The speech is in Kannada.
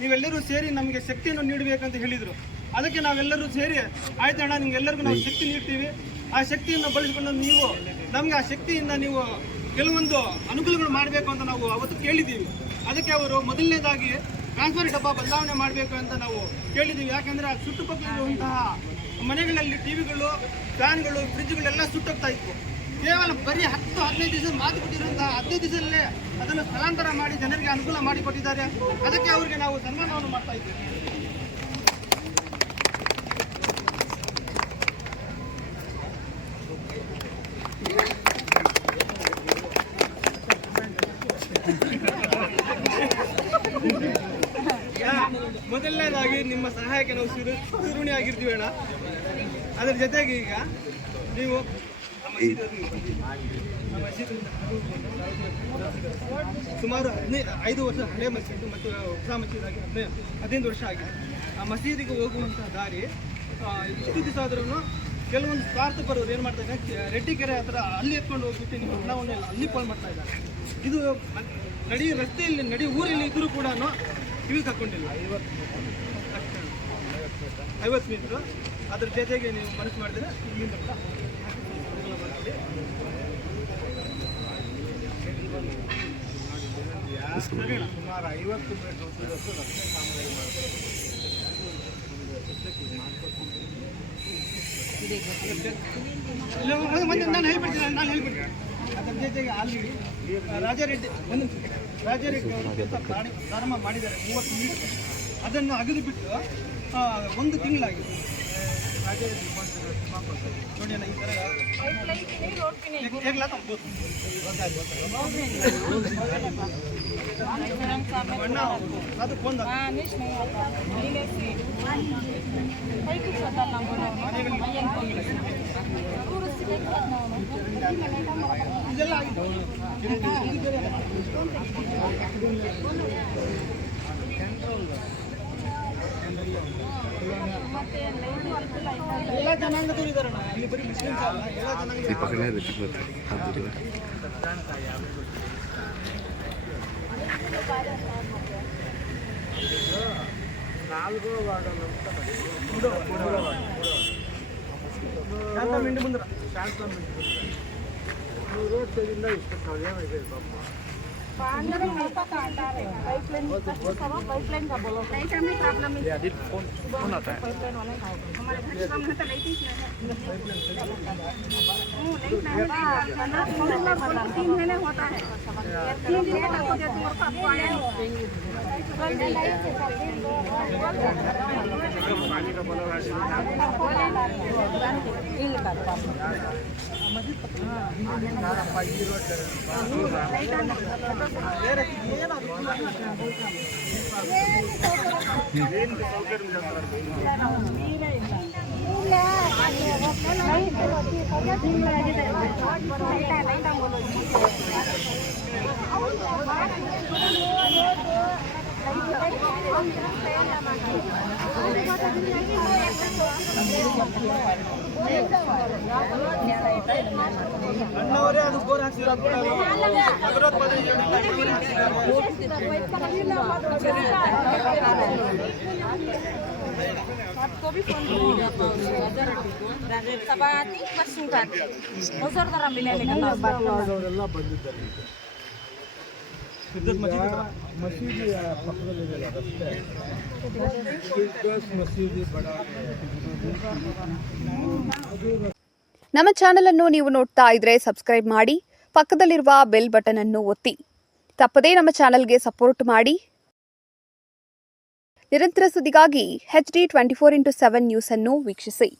ನೀವೆಲ್ಲರೂ ಸೇರಿ ನಮಗೆ ಶಕ್ತಿಯನ್ನು ನೀಡಬೇಕಂತ ಹೇಳಿದರು. ಅದಕ್ಕೆ ನಾವೆಲ್ಲರೂ ಸೇರಿ ಆಯ್ತಣ್ಣ ನಿಮ್ಗೆಲ್ಲರಿಗೂ ನಾವು ಶಕ್ತಿ ನೀಡ್ತೀವಿ, ಆ ಶಕ್ತಿಯನ್ನು ಬಳಸಿಕೊಂಡು ನೀವು ನಮಗೆ ಆ ಶಕ್ತಿಯಿಂದ ನೀವು ಕೆಲವೊಂದು ಅನುಕೂಲಗಳು ಮಾಡಬೇಕು ಅಂತ ನಾವು ಅವತ್ತು ಕೇಳಿದ್ದೀವಿ. ಅದಕ್ಕೆ ಅವರು ಮೊದಲನೇದಾಗಿ ಟ್ರಾನ್ಸ್ಫರ್ ಡಬ್ಬ ಬದಲಾವಣೆ ಮಾಡಬೇಕು ಅಂತ ನಾವು ಕೇಳಿದ್ದೀವಿ. ಯಾಕಂದರೆ ಆ ಸುತ್ತಮುತ್ತಲಿರುವಂತಹ ಮನೆಗಳಲ್ಲಿ ಟಿವಿಗಳು, ಫ್ಯಾನ್ಗಳು, ಫ್ರಿಜ್ಗಳೆಲ್ಲ ಸುಟ್ಟೋಗ್ತಾ ಇತ್ತು. ಕೇವಲ ಬರೀ 10-15 ದಿವಸ ಮಾತು ಕೊಟ್ಟಿರುವಂತಹ 15 ದಿವಸದಲ್ಲೇ ಅದನ್ನು ಸ್ಥಳಾಂತರ ಮಾಡಿ ಜನರಿಗೆ ಅನುಕೂಲ ಮಾಡಿಕೊಟ್ಟಿದ್ದಾರೆ. ಅದಕ್ಕೆ ಅವರಿಗೆ ನಾವು ಸನ್ಮಾನವನ್ನು ಮಾಡ್ತಾ ಇದ್ದೀವಿ. ಮೊದಲನೇದಾಗಿ ನಿಮ್ಮ ಸಹಾಯಕ್ಕೆ ನಾವು ಚಿರುಣಿ ಆಗಿರ್ತೀವಿ ಅಣ್ಣ. ಅದರ ಜೊತೆಗೆ ಈಗ ನೀವು ಸುಮಾರು 5 ವರ್ಷ ಹಳೆ ಮಸೀದಿ ಮತ್ತು ಹೊಸ ಮಸೀದಾಗಿ 15 ವರ್ಷ ಆಗಿದೆ. ಆ ಮಸೀದಿಗೆ ಹೋಗುವಂಥ ದಾರಿ ಇಷ್ಟು ದಿವಸ ಆದ್ರೂ ಕೆಲವೊಂದು ಸ್ವಾರ್ಥಪರರು ಏನು ಮಾಡ್ತಾ ಇದ್ದಾರೆ, ರೆಡ್ಡಿಕೆರೆ ಹತ್ರ ಅಲ್ಲಿ ಎತ್ಕೊಂಡು ಹೋಗ್ಬಿಟ್ಟು ನಿಮ್ಮ ಹಣವನ್ನೆಲ್ಲ ಅಲ್ಲಿ ಪಾಲ್ ಮಾಡ್ತಾ ಇದ್ದಾರೆ. ಇದು ನಡಿ ರಸ್ತೆಯಲ್ಲಿ ಊರಲ್ಲಿ ಇದ್ದರೂ ಕೂಡ ಕಿವಿಗೆ ಹಾಕ್ಕೊಂಡಿಲ್ಲ. 50 ಮೀಟ್ರು ಅದ್ರ ಜೊತೆಗೆ ನೀವು ಮನಸ್ಸು ಮಾಡಿದ್ರೆ ಇಲ್ಲಿಂದ ಕೂಡ ಸುಮಾರು 50 ಮೀಟರ್ ರಸ್ತೆ ಕಾಮಗಾರಿ ನಾನು ಹೇಳ್ಬಿಡ್ತೀನಿ. ಅದರ ಜೊತೆಗೆ ಅಲ್ಲಿ ರಾಜಾರೆಡ್ಡಿ ಅವರು ಕೆಲಸ ಪ್ರಾರಂಭ ಮಾಡಿದ್ದಾರೆ 30 ಮೀಟರ್. ಅದನ್ನು ಅಗೆದು ಬಿಟ್ಟು 1 ತಿಂಗಳಾಗಿದೆ. ರಾಜಾರೆಡ್ಡಿ ನೋಡಿ ಅಣ್ಣ, ಈ ಥರ ಅದು ಫೋನ್ ಇದೆಲ್ಲ ಆಗಿದೆ. ಎಲ್ಲ ಜನಾಂಗದವರು ಇದ್ದಾರಣ್ಣ ಇಲ್ಲಿ, ಬರೀ ಮುಸ್ಲಿಮ್ಸ್ ಅಲ್ಲ, ಎಲ್ಲ ಜನಾಂಗ. Paano mo pa kaandare? Pipeline sama pipeline ka bolo. Nahi kami problem is. Yeah, this phone आता है. Pipeline वाला खाओ. हमारे घर का मतलब लाइट ही नहीं है. लाइट नहीं है. खाना 3 महीने होता है. 3 दिन तक हो जाती है और आपको आया नहीं. पानी का बोला है. ये का ಅಣ್ಣವರೇ ಅದು ಬೋರ್ ಹಾಕ್ಸಿರೋ आपको भी फोन सभाती बसुंगार ಹೊಸರ ತರ ಮಿಲೇನೆ ಎಲ್ಲ ಬಂದಿದ್ದಾರೆ. ಮಸೀದಿ ಪಕ್ಕದಲ್ಲಿದೆ ರಸ್ತೆ, ಮಸೀದಿ ಬಡ. ನಮ್ಮ ಚಾನೆಲ್ ಅನ್ನು ನೀವು ನೋಡ್ತಾ ಇದ್ರೆ ಸಬ್ಸ್ಕ್ರೈಬ್ ಮಾಡಿ, ಪಕ್ಕದಲ್ಲಿರುವ ಬೆಲ್ ಬಟನ್ ಅನ್ನು ಒತ್ತಿ. ತಪ್ಪದೇ ನಮ್ಮ ಚಾನೆಲ್ಗೆ ಸಪೋರ್ಟ್ ಮಾಡಿ. ನಿರಂತರ ಸುದ್ದಿಗಾಗಿ HD 24x7 ನ್ಯೂಸ್ ಅನ್ನು ವೀಕ್ಷಿಸಿ.